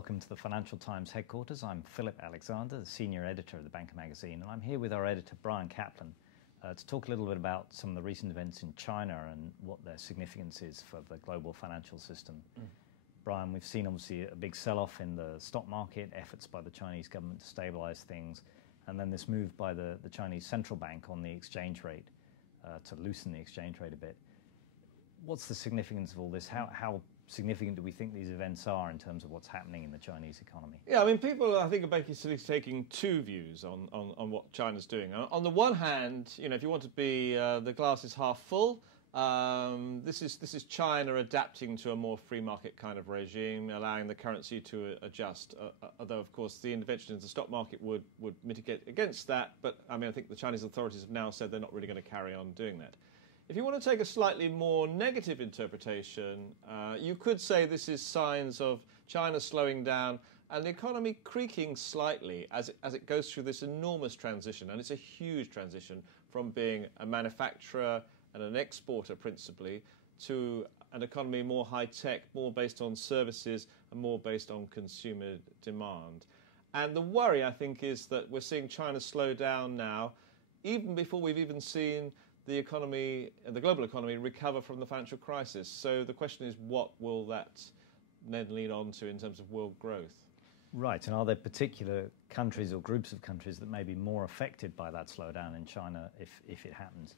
welcome to the Financial Times headquarters. I'm Philip Alexander, the senior editor of the Banker magazine, and I'm here with our editor Brian Caplen to talk a little bit about some of the recent events in China and what their significance is for the global financial system. Brian, we've seen obviously a big sell-off in the stock market, efforts by the Chinese government to stabilize things, and then this move by the Chinese central bank on the exchange rate to loosen the exchange rate a bit. What's the significance of all this? How significant do we think these events are in terms of what's happening in the Chinese economy? Yeah, I mean, people, I think, are basically taking two views on what China's doing. On the one hand, you know, if you want to be the glass is half full, this is China adapting to a more free market kind of regime, allowing the currency to adjust. Although, of course, the intervention in the stock market would mitigate against that. But I mean, I think the Chinese authorities have now said they're not really going to carry on doing that. If you want to take a slightly more negative interpretation, you could say this is signs of China slowing down and the economy creaking slightly as it goes through this enormous transition. And it's a huge transition from being a manufacturer and an exporter principally to an economy more high-tech, more based on services and more based on consumer demand. And the worry, I think, is that we're seeing China slow down now, even before we've even seen the economy, the global economy, recover from the financial crisis. So the question is, what will that then lead on to in terms of world growth? Right, and are there particular countries or groups of countries that may be more affected by that slowdown in China if it happens?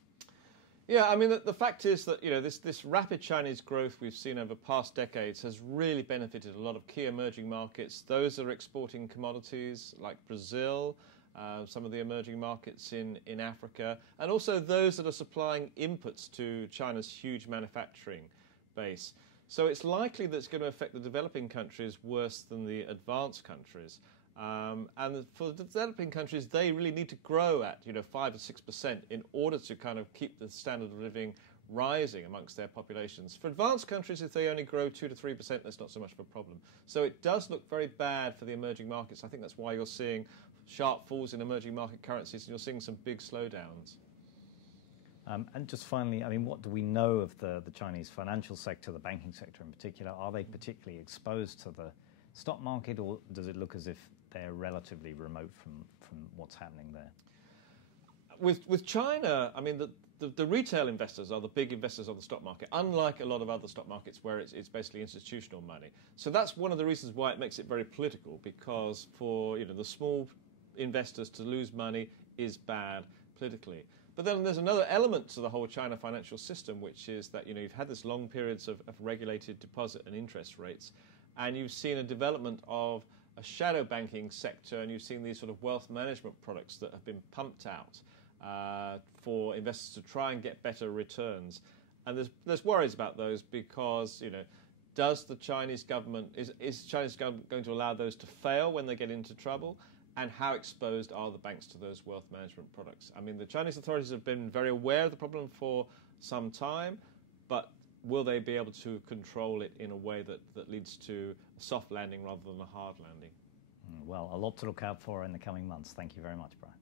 Yeah, I mean, the fact is that, you know, this rapid Chinese growth we've seen over past decades has really benefited a lot of key emerging markets. Those that are exporting commodities like Brazil, some of the emerging markets in Africa, and also those that are supplying inputs to China's huge manufacturing base. So it's likely that it's going to affect the developing countries worse than the advanced countries. And for the developing countries, they really need to grow at 5 or 6% in order to kind of keep the standard of living rising amongst their populations. For advanced countries, if they only grow 2 to 3%, that's not so much of a problem. So it does look very bad for the emerging markets. I think that's why you're seeing sharp falls in emerging market currencies and you're seeing some big slowdowns. And just finally, I mean, what do we know of the Chinese financial sector, the banking sector in particular? Are they particularly exposed to the stock market, or does it look as if they're relatively remote from what's happening there? With China, I mean, the retail investors are the big investors on the stock market, unlike a lot of other stock markets where it's basically institutional money. So that's one of the reasons why it makes it very political, because for the small investors to lose money is bad politically. But then there's another element to the whole China financial system, which is that you've had this long periods of regulated deposit and interest rates, and you've seen a development of a shadow banking sector, and you've seen these sort of wealth management products that have been pumped out for investors to try and get better returns. And there's worries about those because does the Chinese government is Chinese government going to allow those to fail when they get into trouble? And how exposed are the banks to those wealth management products? I mean, the Chinese authorities have been very aware of the problem for some time, but will they be able to control it in a way that leads to a soft landing rather than a hard landing? Well, a lot to look out for in the coming months. Thank you very much, Brian.